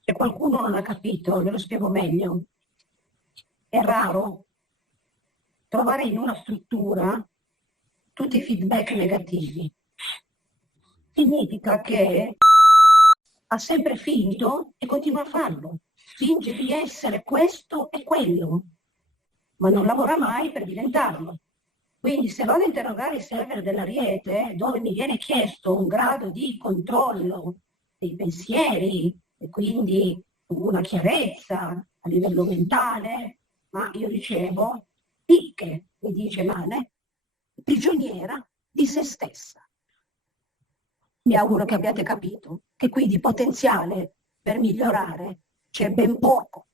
Se qualcuno non ha capito, ve lo spiego meglio. È raro trovare in una struttura tutti i feedback negativi. Significa che ha sempre finto e continua a farlo. Finge di essere questo e quello, ma non lavora mai per diventarlo. Quindi se vado a interrogare il server dell'Ariete, dove mi viene chiesto un grado di controllo dei pensieri e quindi una chiarezza a livello mentale, ma io ricevo picche, mi dice Mane, prigioniera di se stessa. Mi auguro che abbiate capito che qui di potenziale per migliorare c'è ben poco.